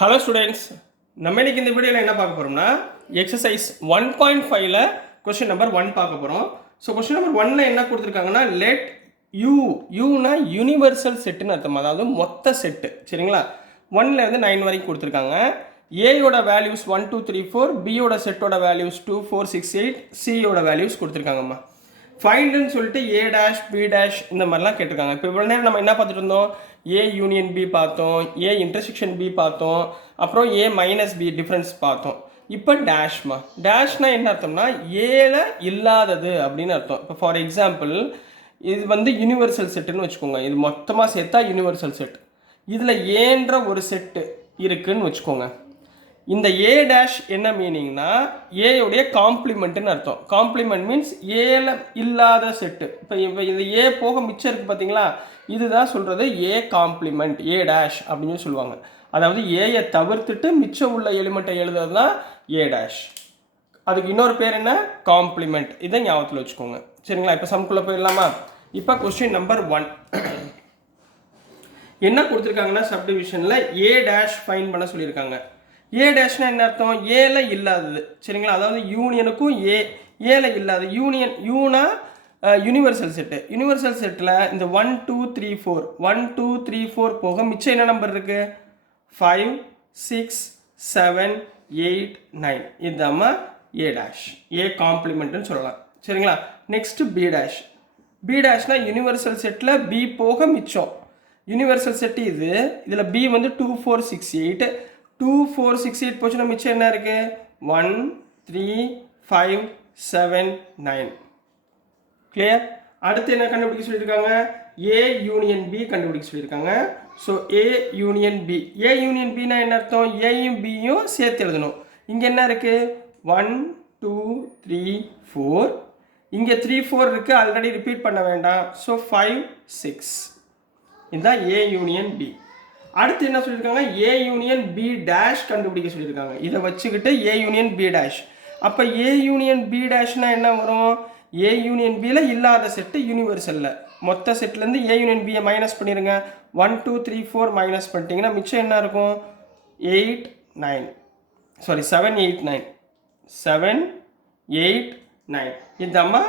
Hello students, நம்ம இன்னைக்கு இந்த வீடியோவில் என்ன பார்க்க போகிறோம்னா எக்ஸசைஸ் 1.5ல கொஸ்டின் நம்பர் 1 பார்க்க போகிறோம். ஸோ கொஸ்டின் நம்பர் 1ல என்ன கொடுத்துருக்காங்கன்னா லெட் யூனா யூனிவர்சல் செட்டுன்னு அர்த்தம், அதாவது மொத்த செட்டு. சரிங்களா, 1லேருந்து 9 வரைக்கும் கொடுத்துருக்காங்க. ஏயோட வேல்யூஸ் 1 2 3 4, பியோட செட்டோட வேல்யூஸ் 2 4 6 8, சியோட வேல்யூஸ் கொடுத்துருக்காங்கம்மா. ஃபைண்டுன்னு சொல்லிட்டு ஏ டேஷ் பி டேஷ் இந்த மாதிரிலாம் கேட்டிருக்காங்க. இப்போ இவ்வளோ நேரம் நம்ம என்ன பார்த்துட்டு இருந்தோம்? ஏ யூனியன் பி பார்த்தோம், ஏ இன்டர்செக்ஷன் பி பார்த்தோம், அப்புறம் ஏ மைனஸ் பி டிஃப்ரென்ஸ் பார்த்தோம். இப்போ டேஷ்மா, டேஷ்னா என்ன அர்த்தம்னா ஏல இல்லாதது அப்படின்னு அர்த்தம். இப்போ ஃபார் எக்ஸாம்பிள் இது வந்து யூனிவர்சல் செட்டுன்னு வச்சுக்கோங்க. இது மொத்தமாக சேர்த்தா யூனிவர்சல் செட். இதில் ஏன்ற ஒரு செட்டு இருக்குன்னு வச்சுக்கோங்க. இந்த ஏ டேஷ் என்ன மீனிங்னா ஏயுடைய காம்ப்ளிமெண்ட்டுன்னு அர்த்தம். காம்ப்ளிமெண்ட் மீன்ஸ் ஏல இல்லாத செட்டு. இப்போ இந்த ஏ போக மிச்சம் இருக்குது பார்த்தீங்களா, இதுதான் சொல்கிறது ஏ காம்ப்ளிமெண்ட், ஏ டேஷ் அப்படின்னு சொல்லுவாங்க. அதாவது ஏயை தவிர்த்துட்டு மிச்சம் உள்ள எலிமெண்ட்டை எழுதுறது தான் ஏ டேஷ். அதுக்கு இன்னொரு பேர் என்ன? காம்ப்ளிமெண்ட். இதை ஞாபகத்தில் வச்சுக்கோங்க. சரிங்களா, இப்போ சம்குள்ளே போயிடலாமா? இப்போ கொஸ்டின் நம்பர் 1 என்ன கொடுத்துருக்காங்கன்னா சப்டிவிஷனில் ஏ டேஷ் ஃபைன் பண்ண சொல்லியிருக்காங்க. ஏ டேஷ்னா என்ன அர்த்தம்? ஏல இல்லாதது. சரிங்களா, அதாவது யூனியனுக்கும் ஏல இல்லாத யூனியன். யூனா யூனிவர்சல் செட்டு. யூனிவர்சல் செட்டில் இந்த 1 2 3 4 1 2 3 4 போக மிச்சம் என்ன நம்பர் இருக்குது? 5 6 7 8 9. இதுதாம்மா ஏ டேஷ், ஏ காம்ப்ளிமெண்ட்னு சொல்லலாம். சரிங்களா, நெக்ஸ்ட் பி டேஷ். பி டேஷ்னா யூனிவர்சல் செட்டில் பி போக மிச்சம். யூனிவர்சல் செட்டு இது. இதில் பி வந்து 2 4 6 8. 2 4 6 8 போச்சுன்னா மிச்சம் என்ன இருக்குது? 1 3 5 7 9. கிளியர்? அடுத்து என்ன கண்டுபிடிக்க சொல்லியிருக்காங்க? ஏ யூனியன் பி கண்டுபிடிக்க சொல்லியிருக்காங்க. So A union B. A union பின்னா என்ன அர்த்தம்? ஏயும் பியும் சேர்த்து எழுதணும். இங்கே என்ன இருக்குது? 1 2 3 4. இங்கே 3 4 இருக்குது, ஆல்ரெடி ரிப்பீட் பண்ண வேண்டாம். ஸோ 5 6. இதுதான் ஏ யூனியன் பி. அடுத்து என்ன சொல்லியிருக்காங்க? ஏ யூனியன் பி டேஷ் கண்டுபிடிக்க சொல்லியிருக்காங்க. இதை வச்சுக்கிட்டு ஏ யூனியன் பி டேஷ். அப்போ ஏ யூனியன் பி டேஷ்னா என்ன வரும்? ஏ யூனியன் பியில் இல்லாத செட்டு யூனிவர்சலில். மொத்த செட்லேருந்து ஏ யூனியன் பியை மைனஸ் பண்ணிடுங்க. 1 2 3 4 மைனஸ் பண்ணிட்டீங்கன்னா மிச்சம் என்ன இருக்கும்? 8 9. சாரி 7 8 9. 7 8 9. இதுதாம்மா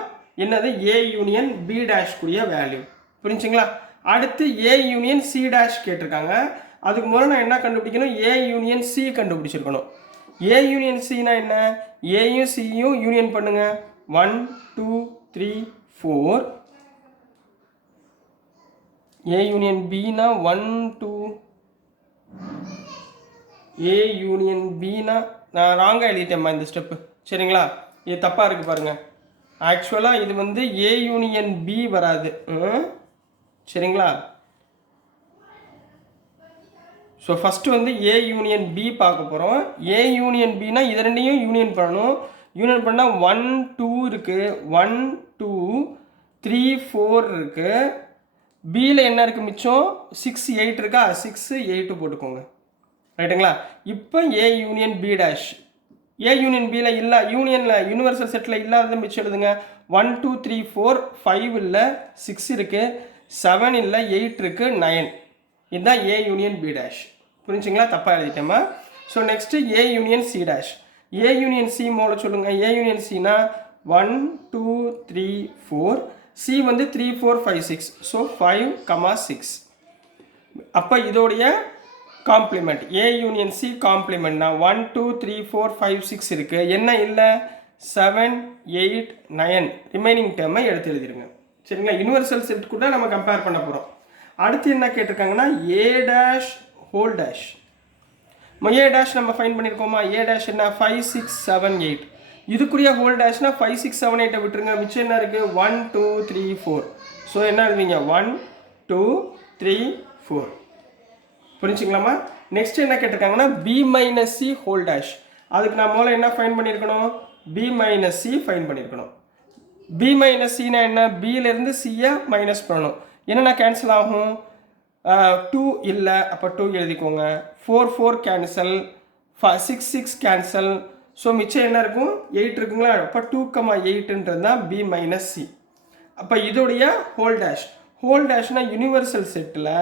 என்னது? ஏ யூனியன் பி டேஷ் கூடிய வேல்யூ. புரிஞ்சுங்களா? அடுத்து ஏ யூனியன் சி டேஷ் கேட்டிருக்காங்க. அதுக்கு முதல்ல நான் என்ன கண்டுபிடிக்கணும்? ஏ யூனியன் சி கண்டுபிடிச்சிருக்கணும். ஏ யூனியன் சினா என்ன? ஏயும் சியும் யூனியன் பண்ணுங்க. 1 2 3 4. A union Bina 1 2. A union பினா நான் ராங்காக எழுதிட்டேம்மா இந்த ஸ்டெப்பு. சரிங்களா, இது தப்பாக இருக்குது பாருங்கள். ஆக்சுவலாக இது வந்து ஏ யூனியன் பி வராது. சரிங்களா, ஸோ ஃபஸ்ட்டு வந்து ஏ யூனியன் பி பார்க்க போகிறோம். ஏ யூனியன் பினா இது ரெண்டையும் யூனியன் பண்ணணும். யூனியன் பண்ணால் 1 2 இருக்குது, 1 2 3 4 இருக்குது. பியில் என்ன இருக்குது மிச்சம்? 6 8 இருக்கா? 6 8 போட்டுக்கோங்க. ரைட்டுங்களா? இப்போ A union B dash. A union பியில் இல்லை, யூனிவர்சல் செட்டில் இல்லாதது மிச்சம் எழுதுங்க. 1 2 3 4 5 இல்லை, 6 இருக்குது, 7 இல்லை, 8 இருக்குது, 9. இதுதான் ஏ யூனியன் பி டேஷ். புரிஞ்சுங்களா? தப்பாக எழுதிட்டேம்மா. So next A union C dash. A union C மூல சொல்லுங்கள். ஏ யூனியன் சினா 1 2 3 4. சி வந்து 3 4 5 6. ஸோ 5 6. அப்போ இதோடைய காம்ப்ளிமெண்ட் ஏ யூனியன் சி காம்ப்ளிமெண்ட்னா 1 2 3 4 5 6 இருக்குது. என்ன இல்லை? 7 8 9. ரிமைனிங் டேர்மை எடுத்து எழுதிருங்க. சரிங்களா, யூனிவர்சல் செட் கூட நம்ம கம்பேர் பண்ண போகிறோம். அடுத்து என்ன கேட்டிருக்காங்கன்னா A dash whole dash. A dash நம்ம ஃபைன் பண்ணியிருக்கோமா? ஏ டேஷ் என்ன? 5 6 7 8. இதுக்குரிய ஹோல் டேஷ்னா 5 6 7 8 விட்டுருங்க. மிச்சம் என்ன இருக்குது? 1 2 3 4. ஸோ என்ன எழுதுவீங்க? 1 2 3 4. புரிஞ்சுங்களாமா? நெக்ஸ்ட் என்ன கேட்டிருக்காங்கன்னா B minus C whole dash. அதுக்கு நான் மூலம் என்ன ஃபைன் பண்ணியிருக்கணும்? பி மைனஸ் சி ஃபைன் பண்ணியிருக்கணும். பி மைனஸ் சினா என்ன? பியிலேருந்து சியை மைனஸ் பண்ணணும். என்னென்ன கேன்சல் ஆகும்? 2 இல்லை, அப்போ 2 எழுதிக்கோங்க. 4 4 கேன்சல், 6 6 கேன்சல். ஸோ மிச்சம் என்ன இருக்கும்? 8 இருக்குங்களா? அப்போ 2 8ன்றது தான் பி மைனஸ் சி. அப்போ இதோடைய ஹோல் டேஷ். ஹோல் டேஷ்னா யூனிவர்சல் செட்டில்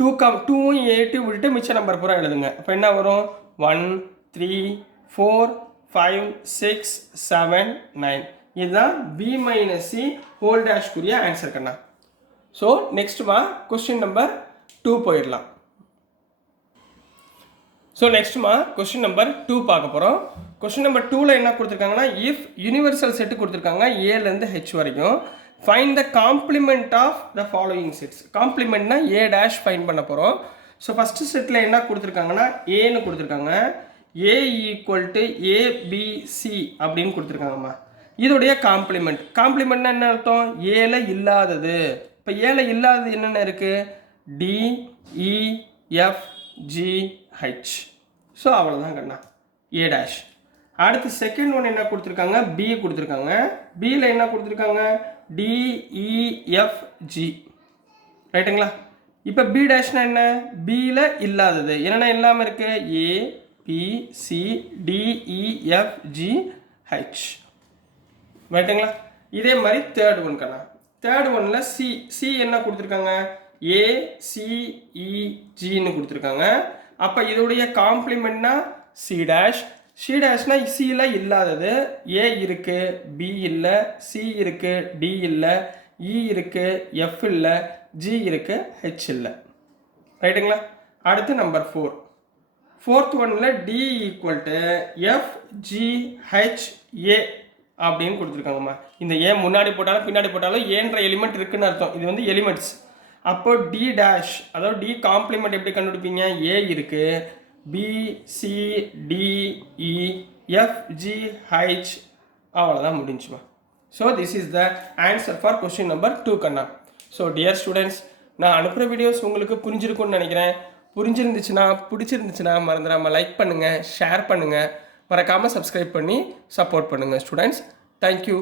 2வும் ஏட்டு விட்டுட்டு மிச்ச நம்பர் பூரா எழுதுங்க. அப்போ என்ன வரும் 1 3 4 5 6 7 9. இதுதான் b மைனஸ் சி ஹோல் டேஷ்க்குரிய ஆன்சர் கண்ணா. ஸோ நெக்ஸ்ட்மா கொஸ்டின் நம்பர் 2 போயிடலாம். ஸோ நெக்ஸ்ட்மா கொஸ்டின் நம்பர் 2 பார்க்க போகிறோம். கொஸ்டின் நம்பர் 2ல் என்ன கொடுத்துருக்காங்கன்னா இஃப் யூனிவர்சல் செட்டு கொடுத்துருக்காங்க ஏலேருந்து ஹெச் வரைக்கும் find the complement of the following sets. காம்ப்ளிமெண்ட்னா ஏ டேஷ் ஃபைண்ட் பண்ண போகிறோம். ஸோ ஃபஸ்ட்டு செட்டில் என்ன கொடுத்துருக்காங்கன்னா ஏன்னு கொடுத்துருக்காங்க. ஏ ஈக்குவல் டு ஏபிசி அப்படின்னு கொடுத்துருக்காங்கம்மா. இதோடைய காம்ப்ளிமெண்ட்னா என்ன அர்த்தம்? ஏல இல்லாதது. இப்போ ஏல இல்லாதது என்னென்ன இருக்குது? DEFGH. ஸோ அவ்வளோதான் கண்ணா ஏ டேஷ். அடுத்து செகண்ட் ஒன் என்ன கொடுத்துருக்காங்க? பி கொடுத்துருக்காங்க. பியில் என்ன கொடுத்துருக்காங்க? DEFG. ரைட்டுங்களா? இப்போ பி டேஷ்னா என்ன? பியில் இல்லாதது என்னென்ன இல்லாமல் இருக்குது? ABCDEFGH. ரைட்டுங்களா? இதே மாதிரி தேர்ட் ஒன் கண்ணா. தேர்ட் ஒன்னில் சி என்ன கொடுத்துருக்காங்க? ACEGன்னு கொடுத்துருக்காங்க. அப்போ இதோடைய காம்ப்ளிமெண்ட்னா சி டேஷ். சி டேஷ்னா சியில் இல்லாதது. ஏ இருக்குது, பி இல்லை, சி இருக்குது, டி இல்லை, இ இருக்குது, எஃப் இல்லை, ஜி இருக்குது, ஹெச் இல்லை. ரைட்டுங்களா? அடுத்து நம்பர் 4. ஃபோர்த் ஒன்னில் டி ஈக்குவல் டு FGHA அப்படின்னு கொடுத்துருக்காங்கம்மா. இந்த ஏ முன்னாடி போட்டாலும் பின்னாடி போட்டாலும் ஏன்ற எலிமெண்ட் இருக்குன்னு அர்த்தம். இது வந்து எலிமெண்ட்ஸ். அப்போ டி டேஷ், அதாவது டி காம்ப்ளிமெண்ட் எப்படி கண்டுபிடிப்பீங்க? ஏ இருக்குது, BCDEFGH. அவ்வளோதான் முடிஞ்சுமா. So this is the answer for question number 2 கண்ணா. ஸோ டியர் ஸ்டூடெண்ட்ஸ், நான் அனுப்புகிற வீடியோஸ் உங்களுக்கு புரிஞ்சிருக்கும்னு நினைக்கிறேன். பிடிச்சிருந்துச்சுன்னா மறந்துடாமல் லைக் பண்ணுங்கள், ஷேர் பண்ணுங்கள், மறக்காமல் சப்ஸ்கிரைப் பண்ணி சப்போர்ட் பண்ணுங்கள் ஸ்டூடெண்ட்ஸ். தேங்க்யூ.